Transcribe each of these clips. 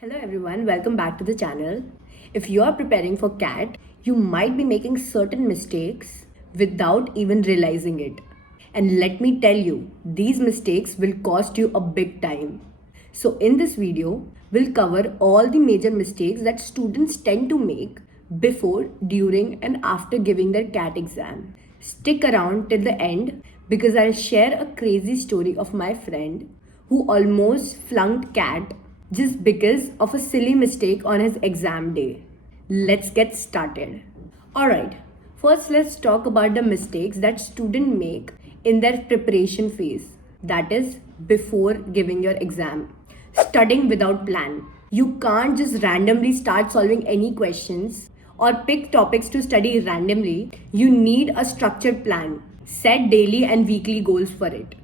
Hello everyone, welcome back to the channel. If you are preparing for CAT, you might be making certain mistakes without even realizing it. And let me tell you, these mistakes will cost you a big time. So in this video, we'll cover all the major mistakes that students tend to make before, during and after giving their CAT exam. Stick around till the end because I'll share a crazy story of my friend who almost flunked CAT just because of a silly mistake on his exam day. Let's get started. Alright, first let's talk about the mistakes that students make in their preparation phase, that is, before giving your exam. Studying without plan. You can't just randomly start solving any questions or pick topics to study randomly. You need a structured plan. Set daily and weekly goals for it.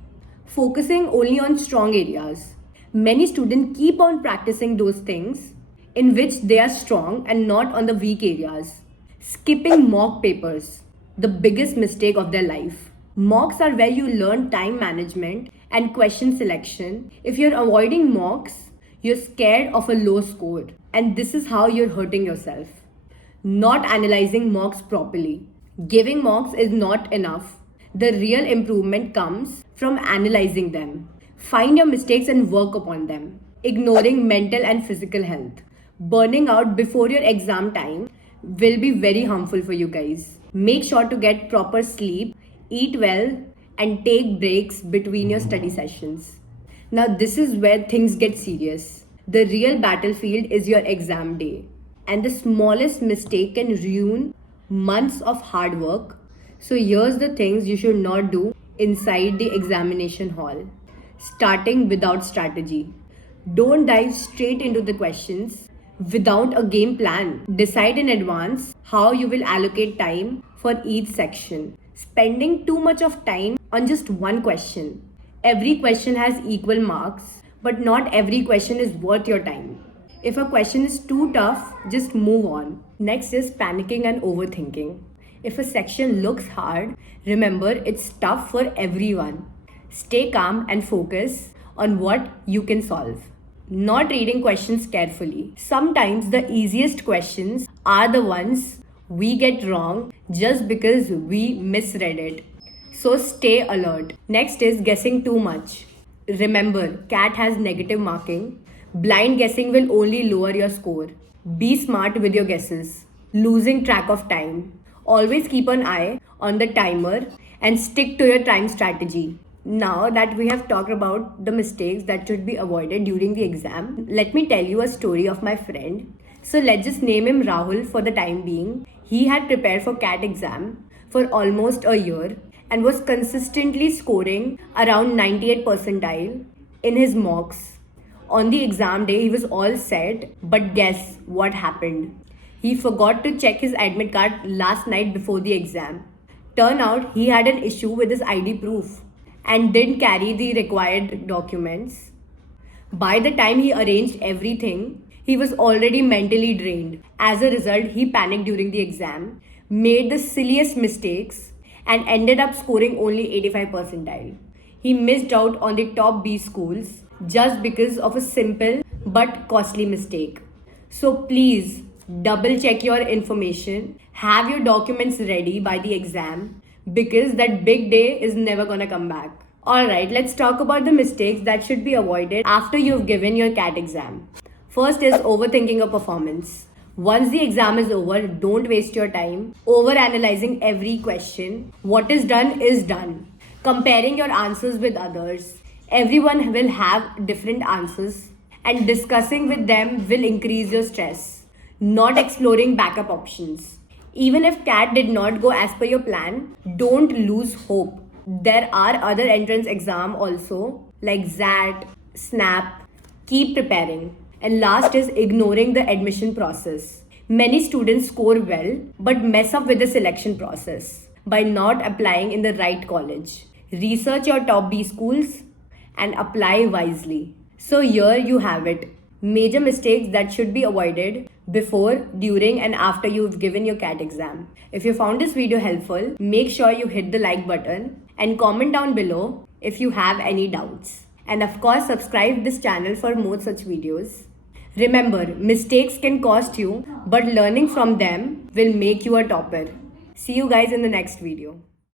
Focusing only on strong areas. Many students keep on practicing those things in which they are strong and not on the weak areas. Skipping mock papers, the biggest mistake of their life. Mocks are where you learn time management and question selection. If you're avoiding mocks, you're scared of a low score, and this is how you're hurting yourself. Not analyzing mocks properly. Giving mocks is not enough. The real improvement comes from analyzing them. Find your mistakes and work upon them. Ignoring mental and physical health. Burning out before your exam time will be very harmful for you guys. Make sure to get proper sleep, eat well, and take breaks between your study sessions. Now, this is where things get serious. The real battlefield is your exam day, and the smallest mistake can ruin months of hard work. So, here's the things you should not do inside the examination hall. Starting without strategy. Don't dive straight into the questions without a game plan. Decide in advance how you will allocate time for each section. Spending too much of time on just one question. Every question has equal marks, but not every question is worth your time. If a question is too tough, just move on. Next is panicking and overthinking. If a section looks hard, remember it's tough for everyone. Stay calm and focus on what you can solve. Not reading questions carefully. Sometimes the easiest questions are the ones we get wrong just because we misread it. So stay alert. Next is guessing too much. Remember, CAT has negative marking. Blind guessing will only lower your score. Be smart with your guesses. Losing track of time. Always keep an eye on the timer and stick to your time strategy. Now that we have talked about the mistakes that should be avoided during the exam, let me tell you a story of my friend. So let's just name him Rahul for the time being. He had prepared for CAT exam for almost a year and was consistently scoring around 98 percentile in his mocks. On the exam day, he was all set, but guess what happened? He forgot to check his admit card last night before the exam. Turn out he had an issue with his ID proof and didn't carry the required documents. By the time he arranged everything, he was already mentally drained. As a result, he panicked during the exam, made the silliest mistakes, and ended up scoring only 85 percentile. He missed out on the top B schools just because of a simple but costly mistake. So please double check your information, have your documents ready by the exam because that big day is never gonna come back. Alright, let's talk about the mistakes that should be avoided after you've given your CAT exam. First is overthinking a performance. Once the exam is over, don't waste your time overanalyzing every question. What is done is done. Comparing your answers with others. Everyone will have different answers, and discussing with them will increase your stress. Not exploring backup options. Even if CAT did not go as per your plan, don't lose hope. There are other entrance exam also like XAT, SNAP. Keep preparing. And last is ignoring the admission process. Many students score well but mess up with the selection process by not applying in the right college. Research your top B schools and apply wisely. So here you have it. Major mistakes that should be avoided before, during and after you've given your CAT exam. If you found this video helpful, make sure you hit the like button and comment down below if you have any doubts. And of course, subscribe this channel for more such videos. Remember, mistakes can cost you, but learning from them will make you a topper. See you guys in the next video.